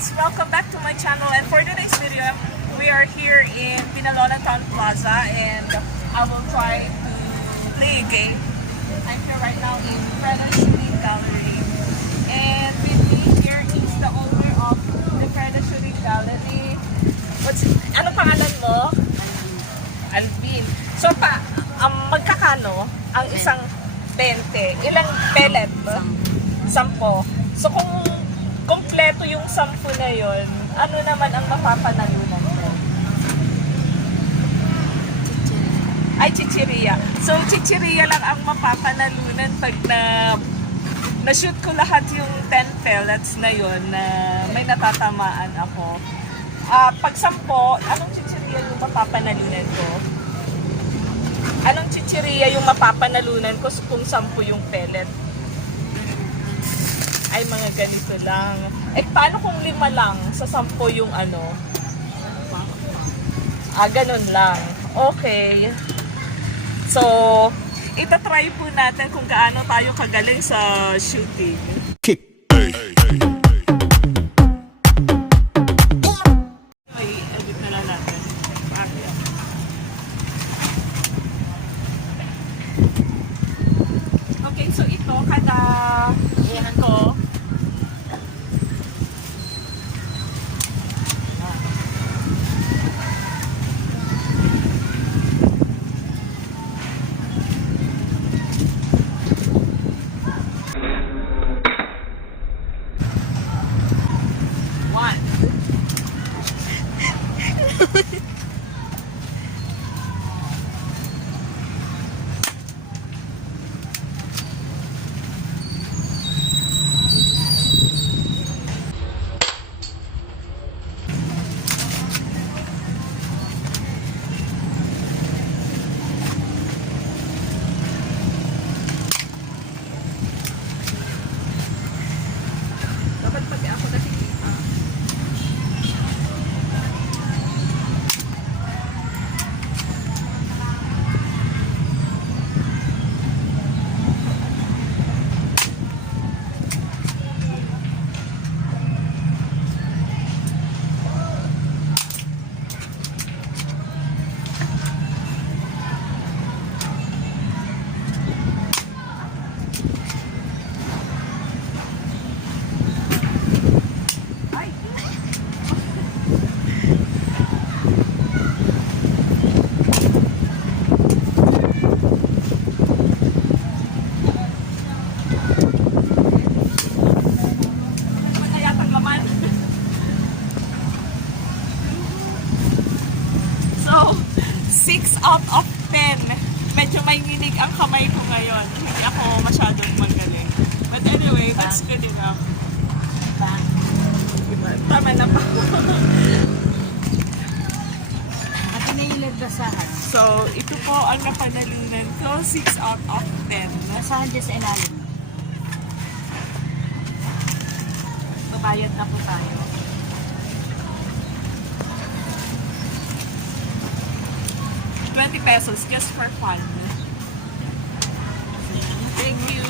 guys! Welcome back to my channel, and for today's video, we are here in Binalonan Plaza, and I will try to play a game. I'm here right now in Freda's Shooting Gallery, and with me here is the owner of the Freda's Shooting Gallery. Ano pangalan mo? Alvin. So magkakano ang isang 20? Ilang pellet? 10. So kung kompleto yung 10 na yon, ano naman ang mapapanalunan mo? Ay, chichirya. So chichirya lang ang mapapanalunan pag na-shoot ko lahat yung 10 pellets na yon na may natatamaan ako. Pag 10, anong chichirya yung mapapanalunan ko? Anong chichirya yung mapapanalunan ko kung 10 yung pellet? Ay, mga ganito lang. Eh, paano kung 5 lang sa 10 yung ano? Ganun lang. Okay. So, itatry po natin kung gaano tayo kagaling sa shooting. Kick. Okay, edit na lang natin. Okay, so ito, kada ko, dapat pati ako nakikita. So, 6 out of 10. Medyo may nginig ang kamay ko ngayon. Hindi ako masyadong magaling. But anyway, that's good enough. Tama na pa. At na yung nagbasahan. So, ito po ang napanalunan ko. 6 out of 10. Basahan dyan sa ilalim. Babayad na po tayo. ₱20 just for fun. Thank you.